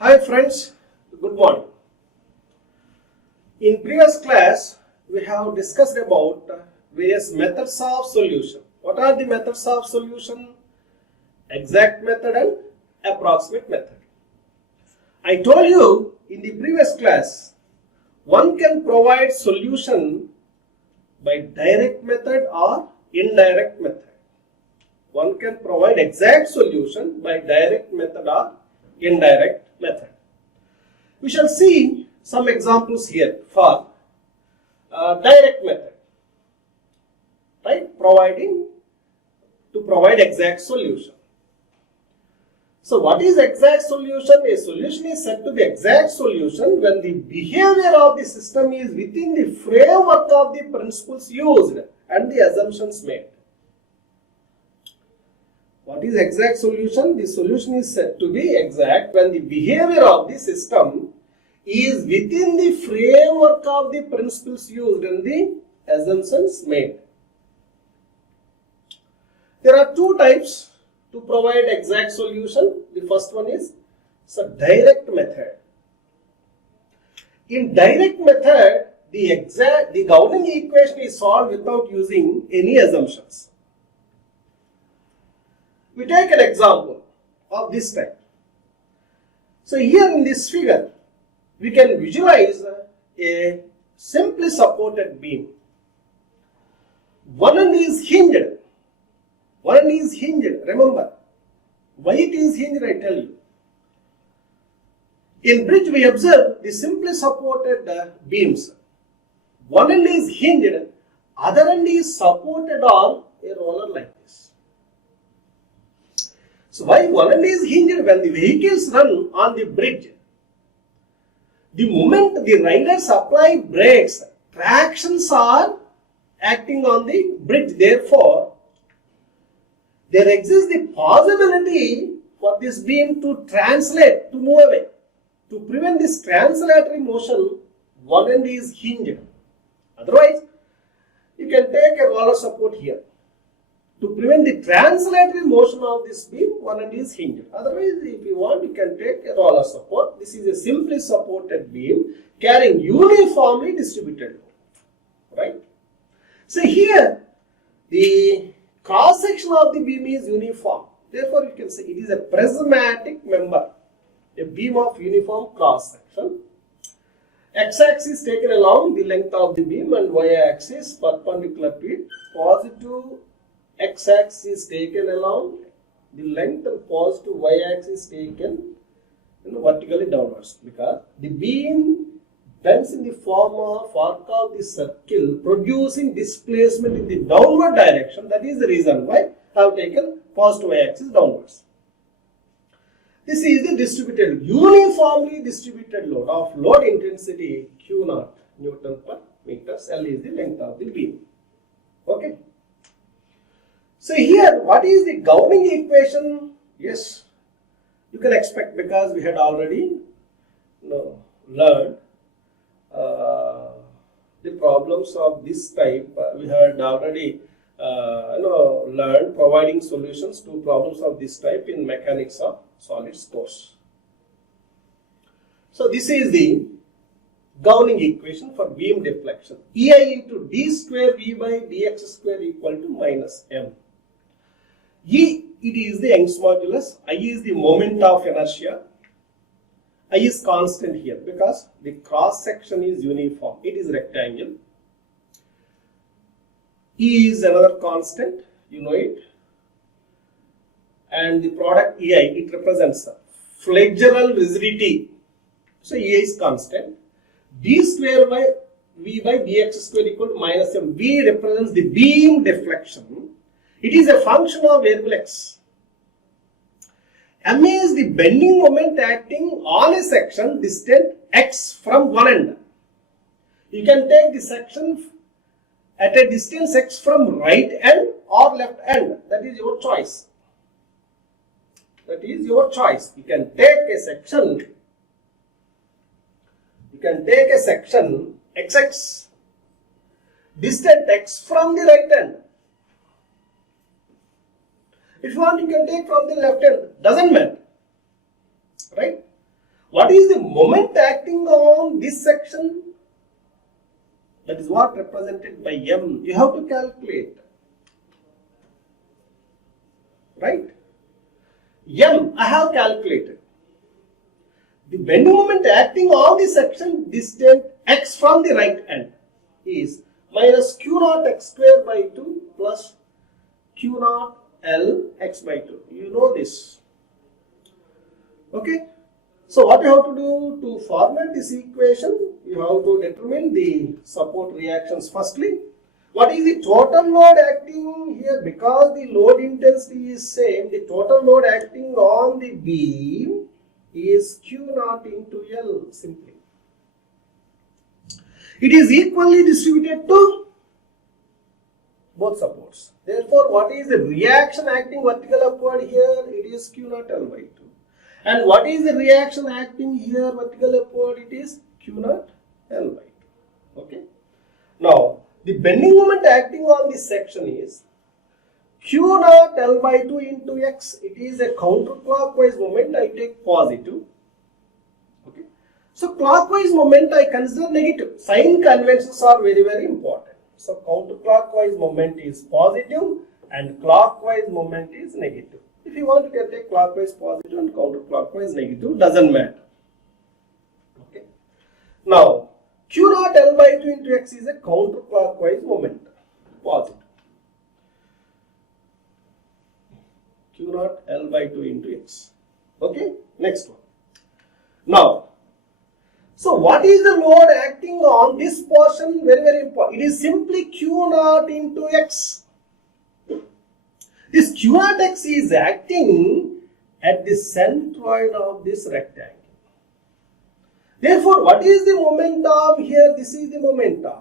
Hi friends, good morning. In previous class, we have discussed about various methods of solution. What are the methods of solution? Exact method and approximate method. I told you in the previous class, one can provide solution by direct method or indirect method. One can provide exact solution by direct method or indirect method. We shall see some examples here for direct method, right? To provide exact solution. So what is exact solution? A solution is said to be exact solution when the behavior of the system is within the framework of the principles used and the assumptions made. What is exact solution? The solution is said to be exact when the behavior of the system is within the framework of the principles used and the assumptions made. There are two types to provide exact solution. The first one is direct method. In direct method, the governing equation is solved without using any assumptions. We take an example of this type. So here in this figure, we can visualize a simply supported beam. One end is hinged. Remember, why it is hinged, I tell you. In bridge, we observe the simply supported beams. One end is hinged, other end is supported on a roller like this. So why one end is hinged? When the vehicles run on the bridge, the moment the riders apply brakes, tractions are acting on the bridge. Therefore, there exists the possibility for this beam to translate, to move away. To prevent this translatory motion, one end is hinged. Otherwise, you can take a roller support here. To prevent the translatory motion of this beam, one end is hinged. Otherwise, if you want, you can take a roller support. This is a simply supported beam carrying uniformly distributed load. Right? So here, the cross section of the beam is uniform. Therefore, you can say it is a prismatic member, a beam of uniform cross section. X-axis taken along the length of the beam and y-axis perpendicular to it. Positive x-axis taken along the length and positive y-axis taken vertically downwards, because the beam bends in the form of arc of the circle, producing displacement in the downward direction. That is the reason why I have taken positive y-axis downwards. This is the distributed, uniformly distributed load of load intensity Q0 Newton per meters. L is the length of the beam. Okay. So here, what is the governing equation? Yes, you can expect, because we had already learned the problems of this type. We had already learned providing solutions to problems of this type in mechanics of solids course. So this is the governing equation for beam deflection. EI into d square V by dx square equal to minus m. E, it is the Young's modulus. I is the moment of inertia. I is constant here because the cross section is uniform. It is rectangle. E is another constant, you know it. And the product EI, it represents flexural rigidity. So EI is constant. D square by V by dx square equal to minus m. V represents the beam deflection. It is a function of variable x. M is the bending moment acting on a section distant x from one end. You can take the section at a distance x from right end or left end. That is your choice. That is your choice. You can take a section. You can take a section xx distant x from the right end. If you want, you can take from the left hand. Doesn't matter. Right? What is the moment acting on this section? That is what represented by M. You have to calculate. Right? M, I have calculated. The bending moment acting on the section distant x from the right end is minus q naught x square by 2 plus q naught L x by 2. You know this. Okay. So what you have to do to format this equation? You have to determine the support reactions firstly. What is the total load acting here? Because the load intensity is same, the total load acting on the beam is Q naught into L simply. It is equally distributed to both supports. Therefore, what is the reaction acting vertical upward here? It is Q naught L by 2. And what is the reaction acting here vertical upward? It is Q naught L by 2. Okay. Now, the bending moment acting on this section is Q naught L by 2 into X. It is a counterclockwise moment. I take positive. Okay. So, clockwise moment I consider negative. Sign conventions are very, very important. So, counterclockwise moment is positive and clockwise moment is negative. If you want, you can take clockwise positive and counterclockwise negative. Doesn't matter. Okay. Now, Q naught L by 2 into X is a counterclockwise moment. Positive. Q naught L by 2 into X. Okay. Next one. Now, so what is the load acting on this portion? Very, very important. It is simply Q naught into X. This Q naught X is acting at the centroid of this rectangle. Therefore, what is the momentum here? This is the momentum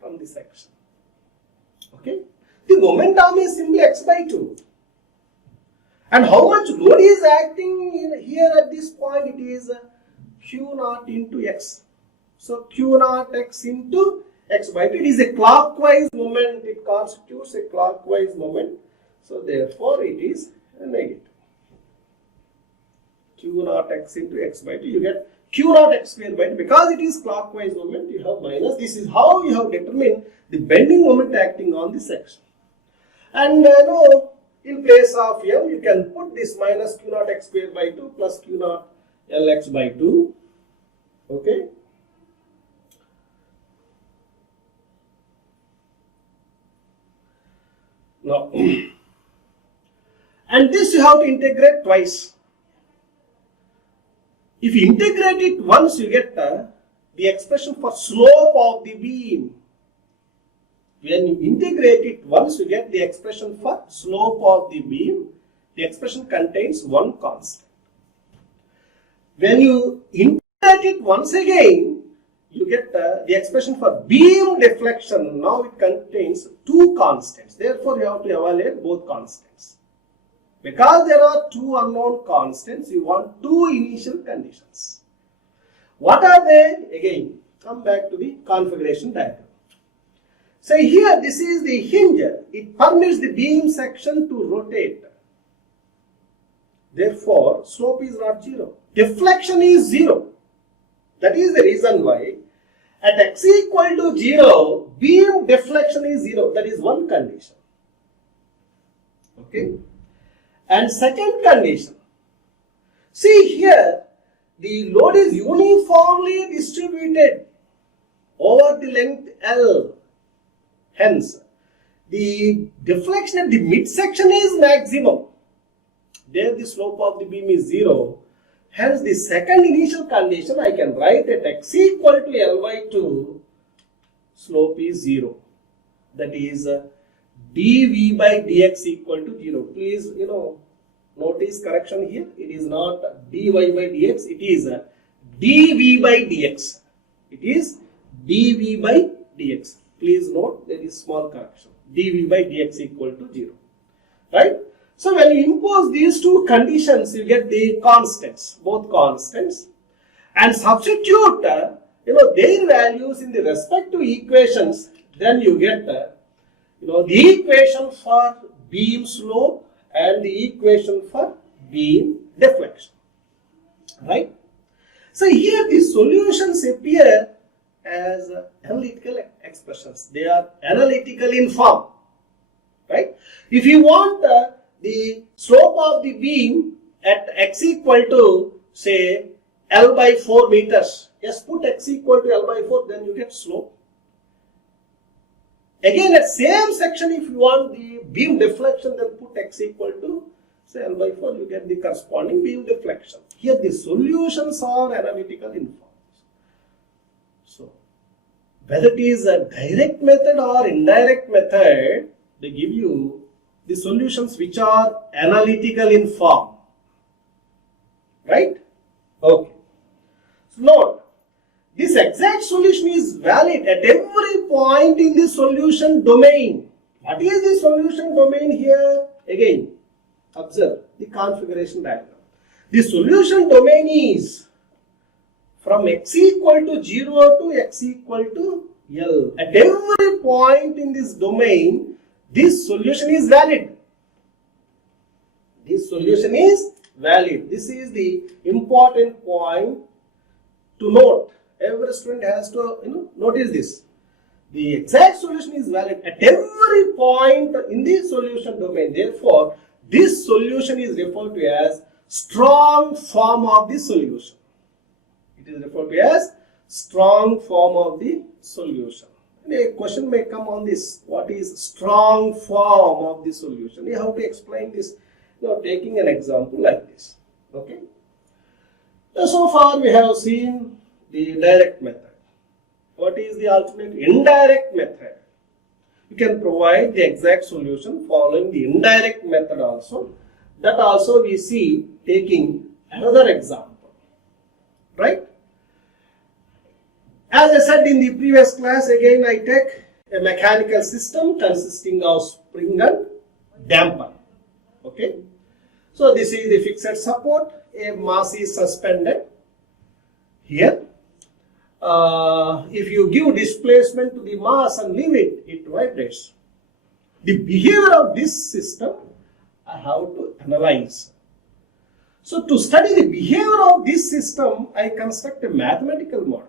from the section. Okay. The momentum is simply x by 2. And how much load is acting in here at this point? It is Q naught into x. So, Q naught x into x by 2. It is a clockwise moment. It constitutes a clockwise moment. So, therefore, it is a negative. Q naught x into x by 2. You get Q naught x square by 2. Because it is clockwise moment, you have minus. This is how you have determined the bending moment acting on the section. And in place of M, you can put this minus Q naught x square by 2 plus Q naught Lx by 2. Okay. Now, and this you have to integrate twice. If you integrate it once, you get the expression for slope of the beam. When you integrate it once, you get the expression for slope of the beam. The expression contains one constant. When you integrate it once again, you get the expression for beam deflection. Now it contains two constants. Therefore, you have to evaluate both constants. Because there are two unknown constants, you want two initial conditions. What are they? Again, come back to the configuration diagram. So here, this is the hinge. It permits the beam section to rotate. Therefore, slope is not 0. Deflection is 0. That is the reason why at x equal to 0, beam deflection is 0. That is one condition. Okay. And second condition. See here, the load is uniformly distributed over the length L. Hence, the deflection at the midsection is maximum. There the slope of the beam is 0. Hence, the second initial condition I can write at x equal to L by 2, slope is 0. That is dV by dx equal to 0. Please, notice correction here. It is not dy by dx. It is dV by dx. It is dV by dx. Please note there is small correction. dV by dx equal to 0. Right? So when you impose these two conditions, you get the constants, both constants, and substitute their values in the respective equations. Then you get the equation for beam slope and the equation for beam deflection. right? So here the solutions appear as analytical expressions. They are analytical in form, right? If you want the slope of the beam at x equal to say L by 4 meters, yes, put x equal to L by 4, then you get slope. Again, at same section, if you want the beam deflection, then put x equal to say L by 4, you get the corresponding beam deflection. Here the solutions are analytical in form. So, whether it is a direct method or indirect method, they give you the solutions which are analytical in form, right? Okay. So, note, this exact solution is valid at every point in the solution domain. What is the solution domain here? Again, observe the configuration diagram. The solution domain is from x equal to 0 to x equal to L. At every point in this domain, this solution is valid. This solution is valid. This is the important point to note. Every student has to notice this. The exact solution is valid at every point in the solution domain. Therefore, this solution is referred to as strong form of the solution. It is referred to as strong form of the solution. And a question may come on this. What is strong form of the solution? You have to explain this, taking an example like this. Okay. So far we have seen the direct method. What is the alternate? Indirect method. You can provide the exact solution following the indirect method also. That also we see taking another example, right? As I said in the previous class, again I take a mechanical system consisting of spring and damper. Okay. So this is the fixed support. A mass is suspended here. If you give displacement to the mass and leave it, it vibrates. The behavior of this system I have to analyze. So to study the behavior of this system, I construct a mathematical model.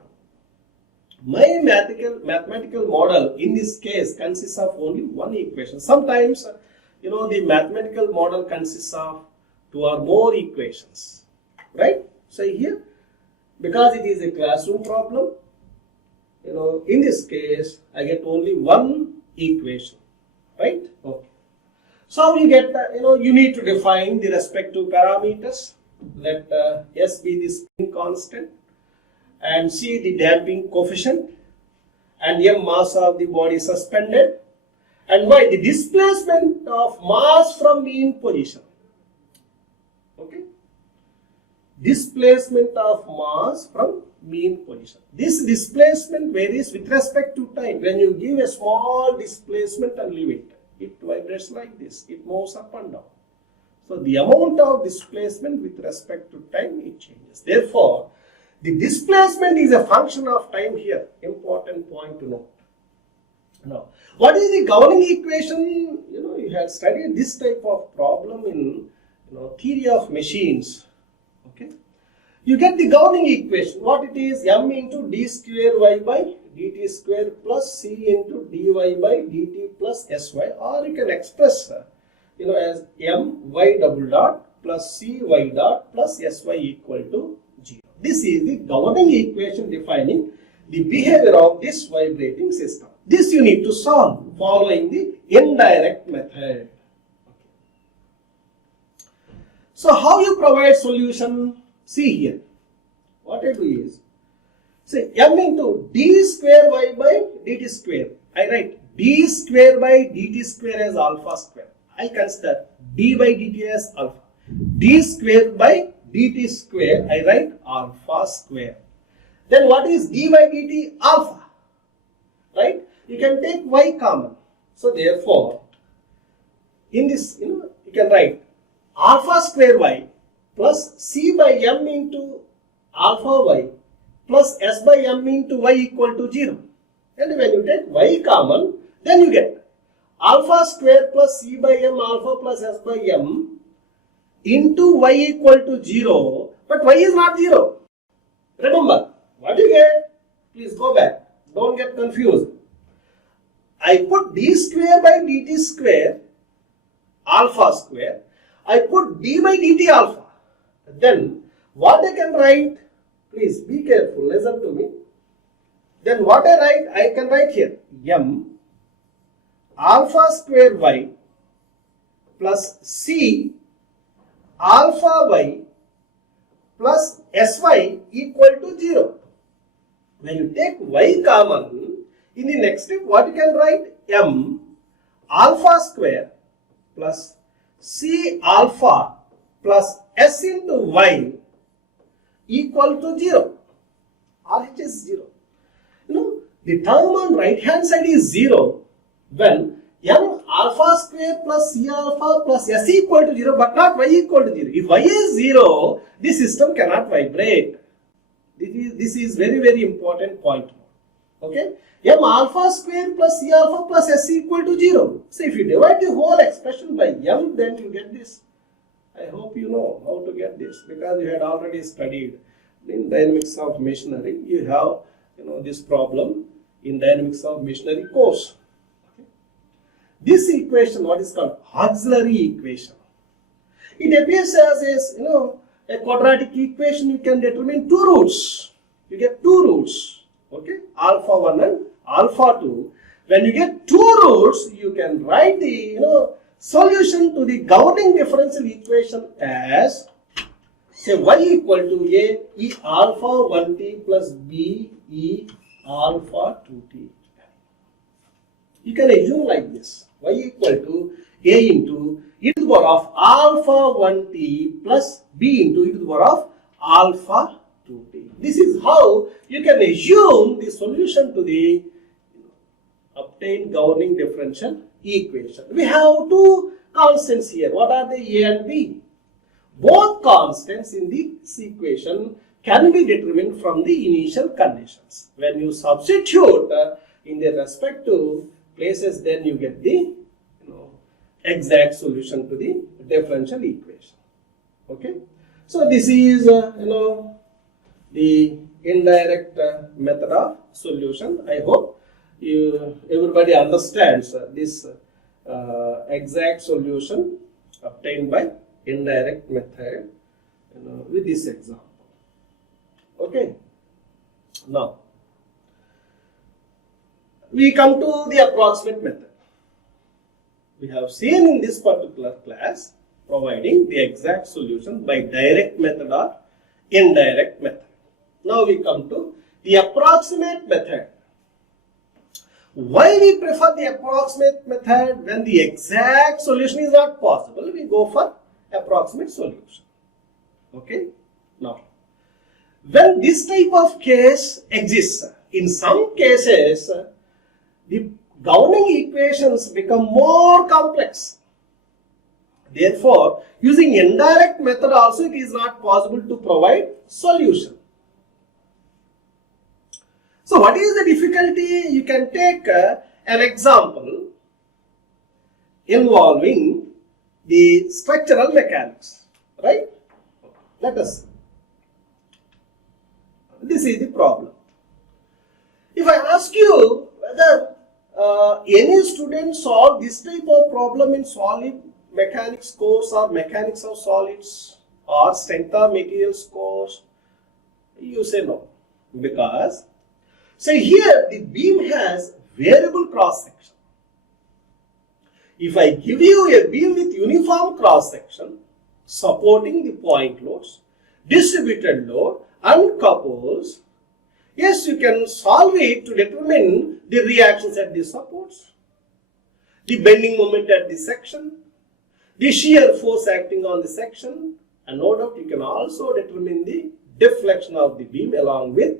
My mathematical model in this case consists of only one equation. Sometimes, the mathematical model consists of 2 or more equations, right? So here, because it is a classroom problem, in this case, I get only one equation, right? Okay. So you get, you need to define the respective parameters. Let S be the spin constant and C the damping coefficient and M mass of the body suspended and Y the displacement of mass from mean position. Okay. Displacement of mass from mean position. This displacement varies with respect to time. When you give a small displacement and leave it, it vibrates like this. It moves up and down. So the amount of displacement with respect to time, it changes. Therefore, the displacement is a function of time here. Important point to note. Now, what is the governing equation? You had studied this type of problem in theory of machines. Okay. You get the governing equation. What it is? M into d square y by dt square plus c into dy by dt plus sy, or you can express as m y double dot plus c y dot plus sy equal to 0. This is the governing equation defining the behavior of this vibrating system. This you need to solve following the indirect method. So how you provide solution? See here. What I do is, say m into d square y by dt square. I write d square by dt square as alpha square. I consider d by dt as alpha. D square by dt square, I write alpha square. Then what is d by dt? Alpha. Right? You can take y common. So therefore, in this, you can write alpha square y plus c by m into alpha y plus s by m into y equal to 0. And when you take y common, then you get alpha square plus c by m alpha plus s by m into y equal to 0 but y is not 0. Remember, what you get? Please go back. Don't get confused. I put d square by dt square alpha square. I put d by dt alpha. Then what I can write? Please be careful. Listen to me. Then what I write? I can write here m alpha square y plus c alpha y plus sy equal to 0. When you take y common, in the next step, what you can write? M alpha square plus c alpha plus s into y equal to 0. RH is 0. The term on right hand side is 0 when m alpha square plus c alpha plus s equal to 0 but not y equal to 0. If y is 0, the system cannot vibrate. This is very, very important point. Okay? M alpha square plus c alpha plus s equal to 0. So if you divide the whole expression by m, then you get this. I hope you know how to get this because you had already studied in dynamics of machinery. You have this problem in dynamics of machinery course. Okay? This equation, what is called auxiliary equation. It appears as a quadratic equation. You can determine two roots. You get two roots. Okay, alpha 1 and alpha 2. When you get two roots, you can write the solution to the governing differential equation as, say, y equal to a e alpha 1t plus b e alpha 2t. You can assume like this: y equal to a into e to the power of alpha 1t plus b into e to the power of alpha 2t. This is how you can assume the solution to the obtained governing differential equation. We have two constants here. What are they? A and b. Both constants in this equation can be determined from the initial conditions. When you substitute in their respective places, then you get the exact solution to the differential equation. Okay. So this is the indirect method of solution. I hope everybody understands this exact solution obtained by indirect method with this example. Okay. Now we come to the approximate method. We have seen in this particular class providing the exact solution by direct method or indirect method. Now we come to the approximate method. Why we prefer the approximate method? When the exact solution is not possible, we go for approximate solution. Okay. Now, when this type of case exists, in some cases, the governing equations become more complex. Therefore, using indirect method also it is not possible to provide solution. So what is the difficulty? You can take an example involving the structural mechanics, right? Let us see. This is the problem. If I ask you whether any student solve this type of problem in solid mechanics course or mechanics of solids or strength of materials course, you say no. Because, say here the beam has variable cross section. If I give you a beam with uniform cross section supporting the point loads, distributed load and couples, yes, you can solve it to determine the reactions at the supports, the bending moment at the section, the shear force acting on the section, and no doubt you can also determine the deflection of the beam along with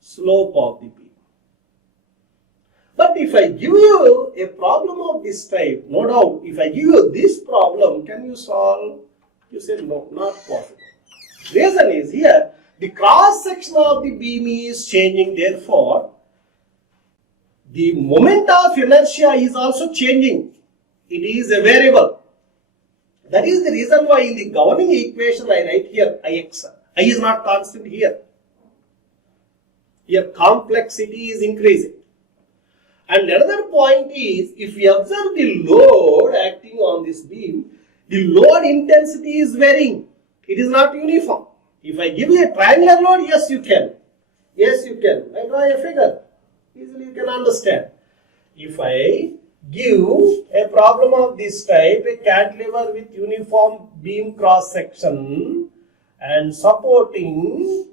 slope of the beam. But if I give you a problem of this type, no doubt, if I give you this problem, can you solve? You say no, not possible. Reason is here, the cross section of the beam is changing, therefore, the moment of inertia is also changing. It is a variable. That is the reason why in the governing equation I write here Ix. I is not constant here. Here complexity is increasing. And another point is, if we observe the load acting on this beam, the load intensity is varying. It is not uniform. If I give you a triangular load, yes you can. Yes you can. I draw a figure. Easily you can understand. If I give a problem of this type, a cantilever with uniform beam cross section and supporting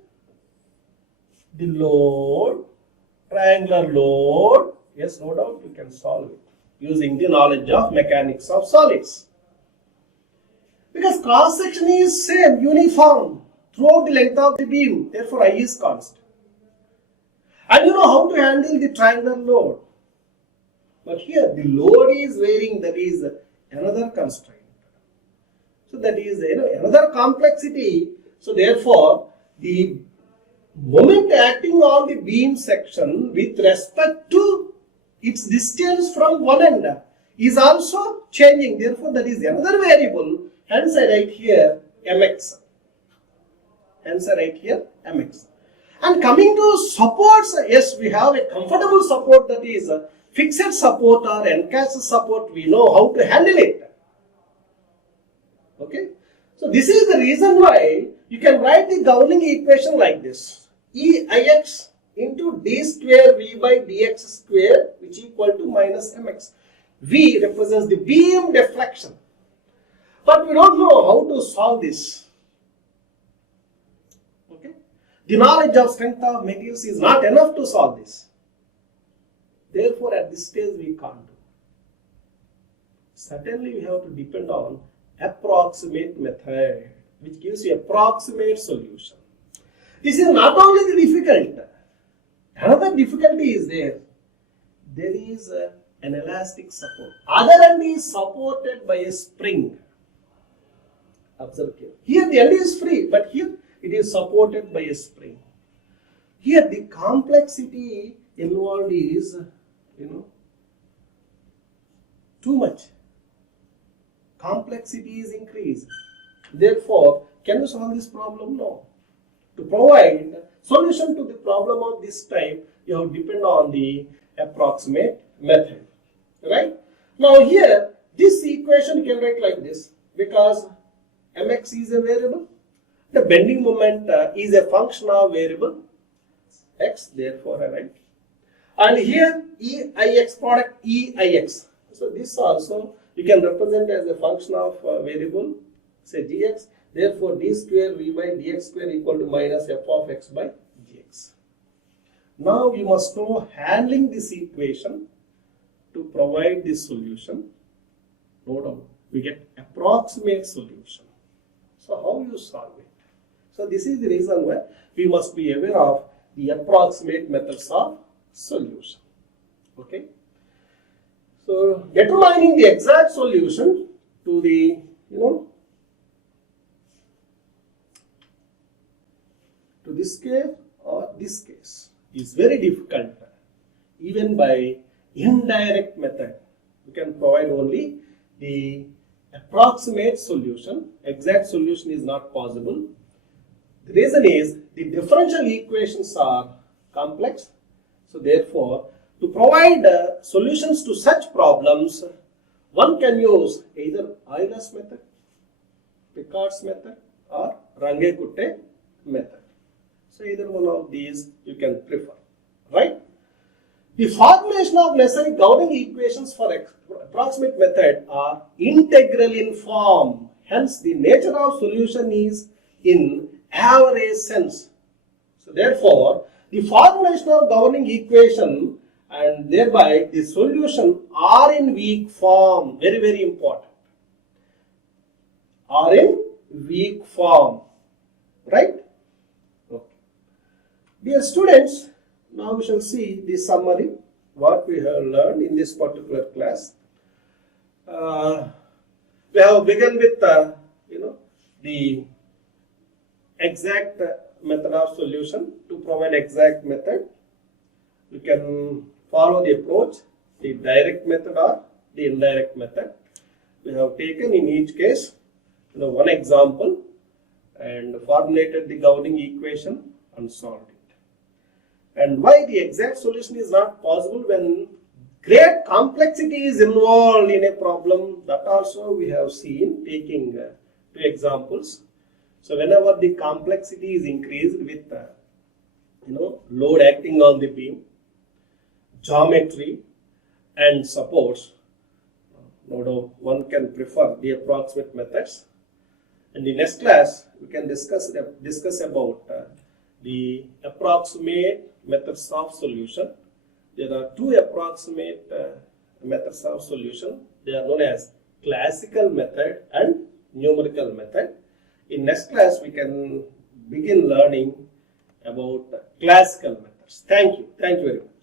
the load, triangular load, yes, no doubt you can solve it using the knowledge of mechanics of solids. Because cross section is same, uniform throughout the length of the beam, therefore I is constant. And you know how to handle the triangular load. But here the load is varying, that is another constraint. So that is another complexity. So therefore the moment acting on the beam section with respect to its distance from one end is also changing. Therefore that is another variable. Hence I write here mx. Hence I write here mx. And coming to supports, yes, we have a comfortable support, that is fixed support or encased support. We know how to handle it. Okay. So this is the reason why you can write the governing equation like this. Eix into d square v by dx square, which equal to minus mx. V represents the beam deflection. But we don't know how to solve this. Okay. The knowledge of strength of materials is not enough to solve this. Therefore, at this stage we can't do. Certainly we have to depend on approximate method, which gives you approximate solution. This is not only the difficult. Another difficulty is there. There is an elastic support. Other end is supported by a spring. Observe here. Here the end is free, but here it is supported by a spring. Here the complexity involved is, too much. Complexity is increased. Therefore, can you solve this problem? No. To provide solution to the problem of this type, you have to depend on the approximate method. Right? Now here, this equation you can write like this, because mx is a variable. The bending moment is a function of variable x, therefore I write. And here Eix product Eix. So this also you can represent as a function of variable, say gx. Therefore d square v by dx square equal to minus f of x by gx. Now you must know handling this equation to provide this solution. No doubt we get approximate solution. So how you solve it? So this is the reason why we must be aware of the approximate methods of solution. Okay. So determining the exact solution to the to this case or this case is very difficult. Even by indirect method, you can provide only the approximate solution. Exact solution is not possible. The reason is the differential equations are complex. So therefore, to provide solutions to such problems, one can use either Euler's method, Picard's method, or Runge-Kutta method. So either one of these you can prefer, right? The formulation of necessary governing equations for approximate method are integral in form. Hence, the nature of solution is in average sense. So therefore, the formulation of governing equation and thereby the solution are in weak form. Very, very important. Are in weak form. Right? Okay. Dear students, now we shall see the summary, what we have learned in this particular class. We have begun with, the exact method of solution. To provide exact method, you can follow the approach, the direct method or the indirect method. We have taken in each case, one example and formulated the governing equation and solved it. And why the exact solution is not possible when great complexity is involved in a problem, that also we have seen taking two examples. So whenever the complexity is increased with load acting on the beam, geometry and supports, no doubt one can prefer the approximate methods. In the next class, we can discuss about the approximate methods of solution. There are two approximate methods of solution. They are known as classical method and numerical method. In next class, we can begin learning about classical methods. Thank you. Thank you very much.